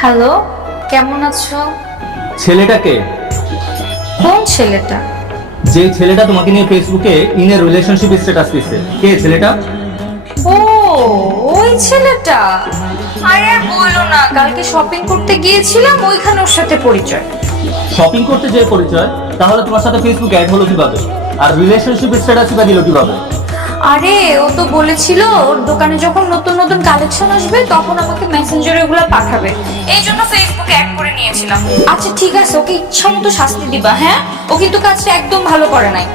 Hello কেমন আছো? ছেলেটাকে কোন ছেলেটা? যে ছেলেটা তোমাকে নিয়ে ফেসবুকে ইনের রিলেশনশিপ স্ট্যাটাস দিচ্ছে কে ছেলেটা? ও ওই ছেলেটা? আরে বলো না কালকে শপিং করতে গিয়েছিলাম ওইখানে ওর সাথে পরিচয়। শপিং করতে যে পরিচয় তাহলে তোমার সাথে ফেসবুক অ্যাড হলো কীভাবে? আর রিলেশনশিপ স্ট্যাটাস বা দিল কীভাবে? আরে ও তো বলেছিল ওর দোকানে যখন নতুন নতুন কালেকশন আসবে তখন আমাকে মেসেঞ্জারে ওগুলো পাঠাবে। এই জন্য ফেসবুকে অ্যাড করে নিয়েছিলাম। আচ্ছা ঠিক আছে ওকে ইচ্ছা মতো শাস্তি দিবা হ্যাঁ? ও কিন্তু কাজটা একদম ভালো করে নাই।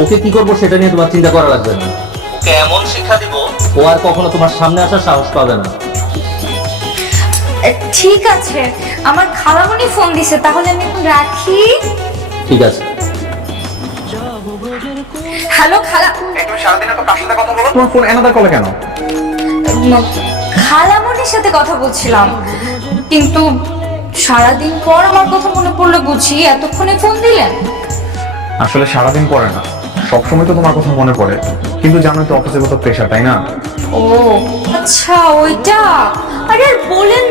ওকে কি করব সেটা নিয়ে তোমার চিন্তা করা লাগবে না। কেমন শিক্ষা দিব? ও আর কখনো তোমার সামনে আসার সাহস পাবে না। ঠিক আছে আমার খালামণি ফোন দিছে তাহলে আমি এখন রাখি। ঠিক আছে। হ্যালো খালা। তোমার ফোন এনাদার কলে কেন? খালামণির সাথে কথা বলছিলাম। কিন্তু সারাদিন পর আমার কথা মনে পড়ল বুঝি এতক্ষণে ফোন দিলেন? আসলে সারাদিন পরে না। সবসময় তো তোমার কথা মনে পড়ে। কিন্তু জানোই তো অফিসে কত প্রেশার তাই না? ও আচ্ছা ওইটা? আরে বলেন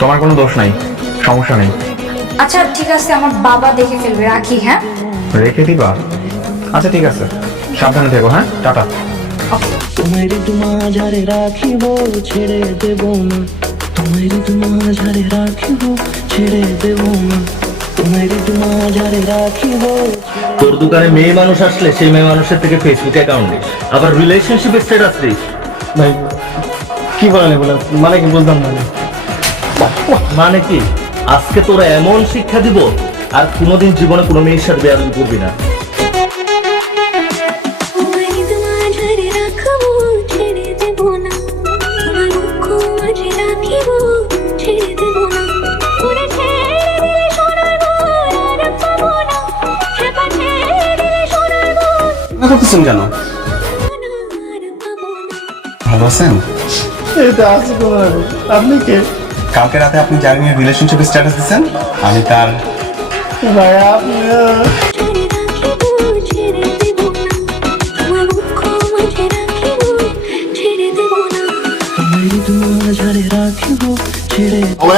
তোমার কোনো দোষ নাই সমস্যা নেই। আচ্ছা ঠিক আছে আমার বাবা দেখে ফেলবে রাখি হ্যাঁ? রেখে দিবা? আচ্ছা ঠিক আছে সাবধানে থেকো হ্যাঁ? টাটা। তোমার মাঝারে রাখিব ছেড়ে দেব না। তোমার মাঝারে রাখিব ছেড়ে দেব না। তোমার মাঝারে রাখিব তোর দোকানে মেয়ে মানুষ আসলে সেই মেয়ে মানুষের থেকে ফেসবুক অ্যাকাউন্ট দিস আবার রিলেশনশিপ স্ট্যাটাস দিস। ভাই কি বলেন এগুলো? মানে কি বুঝলাম না আমি। মানে কি? আজকে তোরা এমন শিক্ষা দিব আর কোনোদিন জীবনে কোনো মেয়ের সাথে বেয়াদবি করবি না। মন মন করতেছেন কেন? ভালো আছেন? এটা আছে আপনি কে? কালকে রাতে আপনি যার নিয়ে রিলেশনশিপ স্ট্যাটাস দিচ্ছেন আমি তার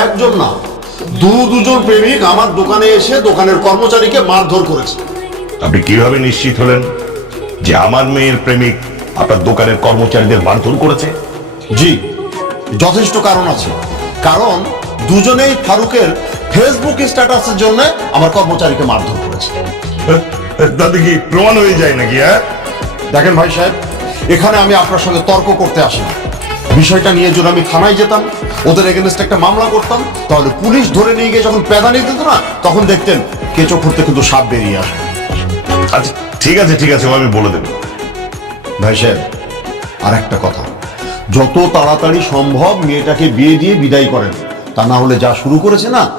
একজন না দু দুজন প্রেমিক আমার দোকানে এসে দোকানের কর্মচারীকে মারধর করেছে। আপনি কীভাবে নিশ্চিত হলেন যে আমার মেয়ের প্রেমিক আপনার দোকানের কর্মচারীদের মারধর করেছে? জি যথেষ্ট কারণ আছে। কারণ দুজনেই ফারুকের ফেসবুক স্ট্যাটাসের জন্য আমার কর্মচারীকে মারধর করেছে। তাতে কি প্রমাণ হয়ে যায় নাকি হ্যাঁ? দেখেন ভাই সাহেব এখানে আমি আপনার সঙ্গে তর্ক করতে আসি না। বিষয়টা নিয়ে যদি আমি থানায় যেতাম ওদের এগেনস্ট একটা মামলা করতাম তাহলে পুলিশ ধরে নিয়ে গিয়ে যখন পেদানি দিত না তখন দেখতেন কেঁচো খুঁড়তে কিন্তু সাপ বেরিয়ে আসে। আচ্ছা ঠিক আছে ঠিক আছে ও আমি বলে দেবো। ভাই সাহেব আর একটা কথা। যত তাড়াতাড়ি সম্ভব মেয়েটাকে বিয়ে দিয়ে বিদায় করেন। তা না হলে যা শুরু করেছে না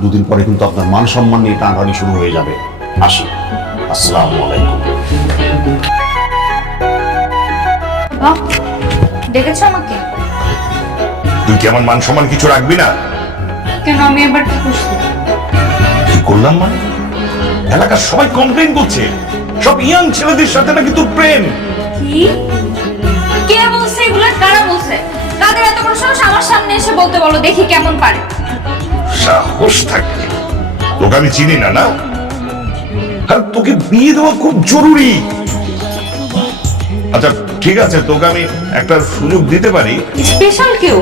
দুদিন পরে কিন্তু আপনার মান সম্মান নিয়ে টানাটানি শুরু হয়ে যাবে। আসি। আসসালামু আলাইকুম। আমাকে? তুই কি আমার মান সম্মান কিছু রাখবি না? কেন আমি এবার কি করছি? কি করলাম মানে? এলাকার সবাই কমপ্লেন করছে। সব ইয়াং ছেলেদের সাথে নাকি তোর প্রেম? কি? কে বলছে এগুলা? সাহস আমার সামনে এসে বলতে বলো দেখি কেমন পারে। সাহস থাকে। তোকে আমি চিনি না না? আর তোকে বিয়ে দেওয়া খুব জরুরি। আচ্ছা ঠিক আছে তোকে আমি একটা সুযোগ দিতে পারি। স্পেশাল কেউ?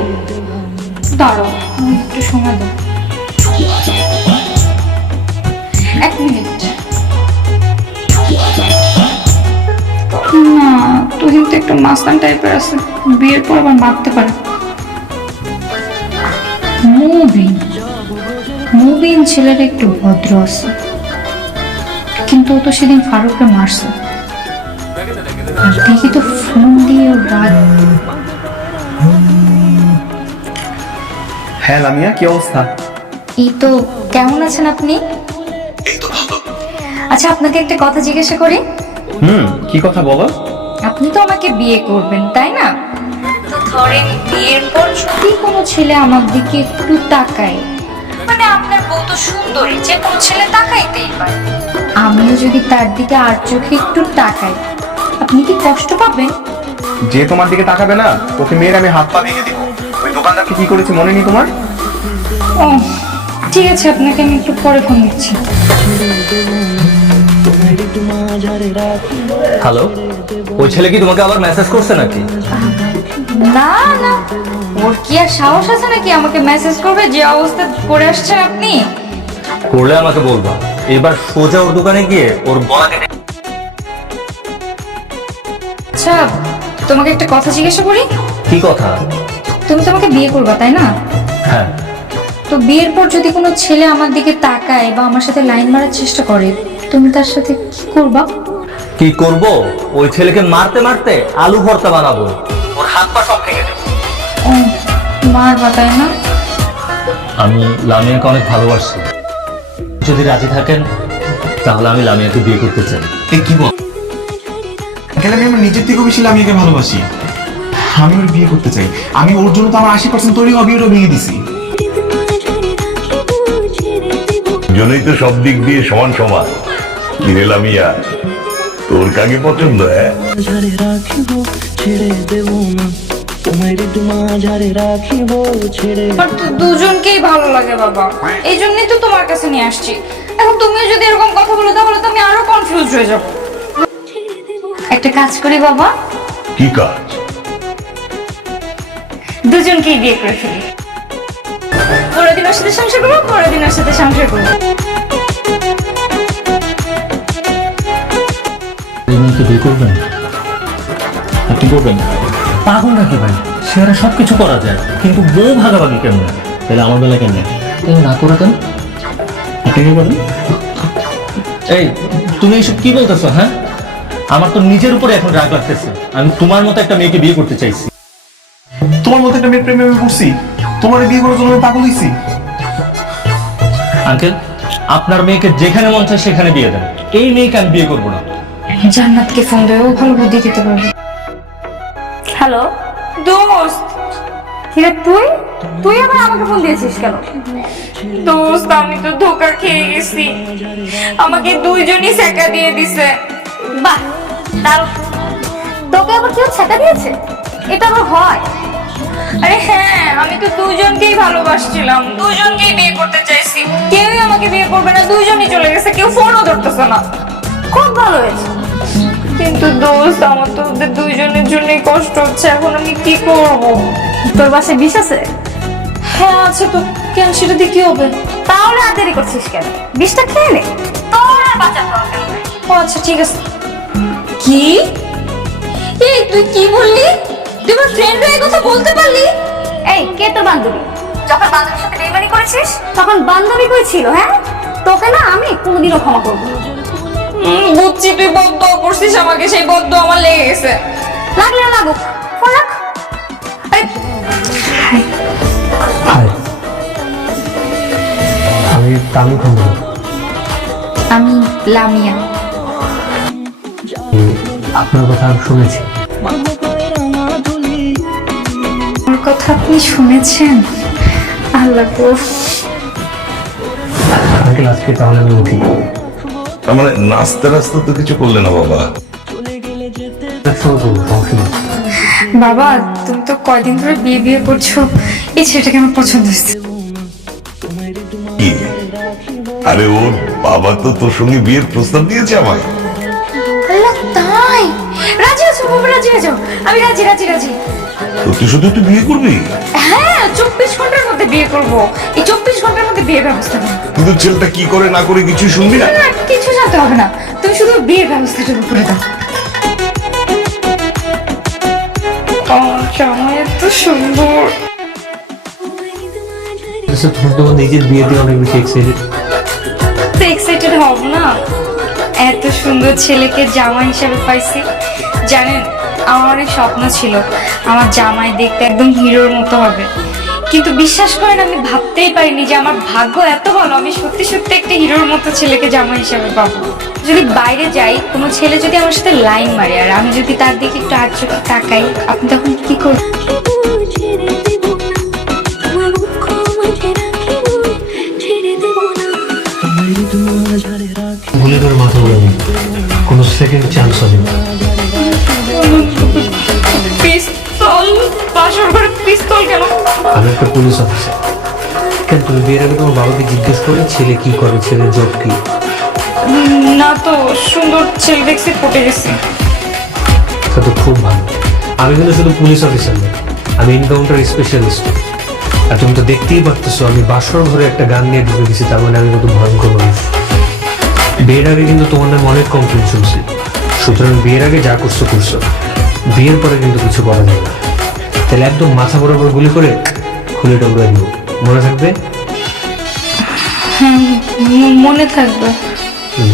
দাঁড়াও একটু সময় দাও এক মিনিট। না তুহিন তো একটু মাস্তান টাইপের আছে। বিয়ের পর আবার মারতে পারে। মুবিন মুবিন ছেলেটা একটু ভদ্র আছে। কিন্তু ও তো সেদিন ফারুককে মারছে। দেখি তো ফোন দিয়ে ও রাত হ্যাঁ লামিয়া কি অবস্থা? এই তো কেমন আছেন আপনি? এই তো ভালো। আচ্ছা আপনাকে একটা কথা জিজ্ঞাসা করি। হুম কি কথা বলো? আপনি তো আমাকে বিয়ে করবেন তাই না? ধরেন বিয়ের পর যদি কোনো ছেলে আমার দিকে একটু তাকায় মানে আপনার বউ তো সুন্দরী যে কোনো ছেলে তাকাইতেই পারে। আমিও যদি তার দিকে আর চোখে একটু তাকাই আপনি কি কষ্ট পাবেন? যে তোমার দিকে তাকাবে না ওকে মেয়ের আমি হাত পা ভেঙে দিব। ওই দোকানদারকে কি করেছি মনে নেই তোমার? ও ঠিক আছে আপনাকে আমি একটু পরে ফোন দিচ্ছি। হ্যালো ওই ছেলে কি তোমাকে আবার মেসেজ করছে নাকি? না না। ওর কি আর সাহস আছে নাকি আমাকে মেসেজ করবে? যে অবস্থা করে আসছেন আপনি? করলে আমাকে বলবা। এবার সোজা ওর দোকানে গিয়ে ওর গলা কেটে আচ্ছা তোমাকে একটা কথা জিজ্ঞাসা করি? কি কথা? তুমি তোমাকে বিয়ে করবা তাই না? হ্যাঁ। তো বিয়ের পর যদি কোনো ছেলে আমার দিকে তাকায় বা আমার সাথে লাইন মারার চেষ্টা করে তুমি তার সাথে কি করবা? কি করব? ওই ছেলেকে মারতে মারতে আলু ভর্তা বানাবো। ওর হাত পা সব ভেঙে দেবো। ও মারবা তাই না? আমি লামিয়াকে অনেক ভালোবাসি। যদি রাজি থাকেন তাহলে আমি লামিয়াকে বিয়ে করতে চাই। এ কি বল? কেন আমি আমার নিজের থেকেও বেশি লামিয়াকে ভালোবাসি? আমি ওর বিয়ে করতে চাই। আমি ওর জন্য তো আমার আশি পার্সেন্ট তৈরি হবে ওটা ভেঙে দিছি। জন্যই তো সব দিক দিয়ে সমান সমান। কিরে লামিয়া তোর কাকে পছন্দ হ্যাঁ? ঝাড়ে রাখিব ছেড়ে দেব না। তোমার মাঝারে রাখিব ছেড়ে আমার দুজনকেই ভালো লাগে বাবা। এই জন্যই তো তোমার কাছে নিয়ে আসছি। এখন তুমিও যদি এরকম কথা বলো তাহলে তো আমি আরও কনফিউজ হয়ে যাব। একটা কাজ করি বাবা। কি কাজ? দুজনকেই বিয়ে করে ফেলি। পরের দিন ওর সাথে সংসার করব পরের দিন ওর সাথে সংসার করব। বিয়ে করবেন? আপনি করবেন? পাগল নাকি ভাই? শেয়ারে সব কিছু করা যায় কিন্তু বউ ভাগাভাগি কেমন তাহলে আমার বেলা কেমন তুমি না করে দেন আপনি কি করেন এই তুমি এইসব কি বলতেছো হ্যাঁ? আমার তো নিজের উপরে এখন রাগ লাগতেছে। আমি তোমার মতো একটা মেয়েকে বিয়ে করতে চাইছি। তোমার মতো একটা মেয়ের প্রেমে আমি পড়ছি। তোমার বিয়ে করার জন্য আমি পাগল হইছি। আঙ্কেল আপনার মেয়েকে যেখানে মন চায় সেখানে বিয়ে দেন। এই মেয়েকে আমি বিয়ে করব না। জান্নাতকে ফোন দেবো ভালো বুদ্ধি দিতে পারবে। হ্যালো দোস্ত! কিরে তুই? তুই আবার আমাকে ফোন দিয়েছিস কেন? দোস্ত আমি তো ধোকা খেয়ে গেছি। আমাকে দুইজনই সেকা দিয়ে দিছে। বাহ দারুণ। তোকে আবার কেউ ছেকা দিয়েছে? এটা আবার হয়। আরে হ্যাঁ আমি তো দুজনকেই ভালোবাসছিলাম। দুজনকেই বিয়ে করতে চাইছি। কেউই আমাকে বিয়ে করবে না দুইজনই চলে গেছে কেউ ফোনও ধরতেছে না। খুব ভালো হয়েছে। কিন্তু দোস্ত আমার তো ওদের দুইজনের জন্যই কষ্ট হচ্ছে এখন আমি কি করব? তোর বাসায় বিষ আছে? হ্যাঁ আছে তো। কেন সেটা দিয়ে কি হবে? তাহলে আর দেরি করছিস কেন? বিষটা খেয়ে নে। তোর আর বাঁচার দরকার নেই। ও আচ্ছা ঠিক আছে। কি? এই তুই কি বললি? তুই আমার ফ্রেন্ড হয়ে কথা বলতে পারলি? এই কে তোর বান্ধবী? যখন বান্ধবীর সাথে বেইমানি করেছিস তখন বান্ধবী কই ছিল হ্যাঁ? তোকে না আমি কোনোদিনও ক্ষমা করব না। বুঝছি তুই বদ্ধ করছিস আমাকে সেই বদ্ধ আমার লেগে গেছে। লাগলে না লাগুক ফোন রাখ। হাই। আমি লামিয়া। আপনার কথা আমি শুনেছি। কথা আপনি শুনেছেন? আল্লাহ আঙ্কেল আজকে তাহলে আমি উঠি। তার মানে নাস্তা রাস্তা তো কিছু করলে না বাবা। বাবা তুমি তো কয়দিন ধরে বিয়ে বিয়ে করছ। এই ছেলেটাকে আমার পছন্দ হয়েছে। কি? আরে ওর বাবা তো তোর সঙ্গে বিয়ের প্রস্তাব দিয়েছে আমায়। তাই? রাজি আছো বাবা রাজি যাও আমি রাজি রাজি রাজি। সত্যি সত্যি তুই বিয়ে করবি? হ্যাঁ চব্বিশ ঘণ্টার মধ্যে বিয়ে করব। এই চব্বিশ ঘণ্টার মধ্যে বিয়ে ব্যবস্থা ছেলেটা কি করে না করে কিছু শুনবি না? না কিছু জানতে হবে না। তুমি শুধু বিয়ের ব্যবস্থাটা করে দাও। জামাই এত সুন্দর। তোমার নিজের বিয়ে অনেক বেশি এক্সাইটেড এক্সাইটেড হব না? এত সুন্দর ছেলেকে জামাই হিসেবে পাইছি। জানেন আমার অনেক স্বপ্ন ছিল। আমার জামাই দেখতে একদম হিরোর মতো হবে। কিন্তু বিশ্বাস করেন আমি ভাবতেই পারিনি যে আমার ভাগ্য এত ভালো আমি সত্যি সত্যি একটা হিরোর মতো ছেলেকে জামা হিসেবে পাবো। যদি বাইরে যাই কোনো ছেলে যদি আমার সাথে লাইন মারে আর আমি যদি তার দিকে একটু চোখে তাকাই আপনি তখন কি করবেন করে মাথা উড়ে কোনো সেকেন্ড চান্স হবে না পিস্তল বাসর ঘরে পিস্তল আমি একটা পুলিশ অফিসার কেন তুমি বিয়ের আগে তোমার বাবাকে জিজ্ঞেস করে ছেলে কি করে ছেলে জব কি? না তো সুন্দর ছেলে দেখছি পটে গেছে। তা তো খুব ভালো। আমি কিন্তু শুধু পুলিশ অফিসার নই আমি এনকাউন্টার স্পেশালিস্ট আর তুমি তো দেখতেই পারতেছো আমি বাসর ঘরে একটা গান নিয়ে ঢুকে গেছি তার মানে আমি কত ভয়ঙ্কর মানুষ বিয়ের আগে কিন্তু তোমার নামে অনেক কমপ্লেন শুনছি। সুতরাং বিয়ের আগে যা করছ করছ। বিয়ের পরে কিন্তু কিছু করা যাবে না। তাহলে একদম মাথা বরাবর গুলি করে খুলে টুকরা দিব। মনে থাকবে? ম- মনে থাকবে।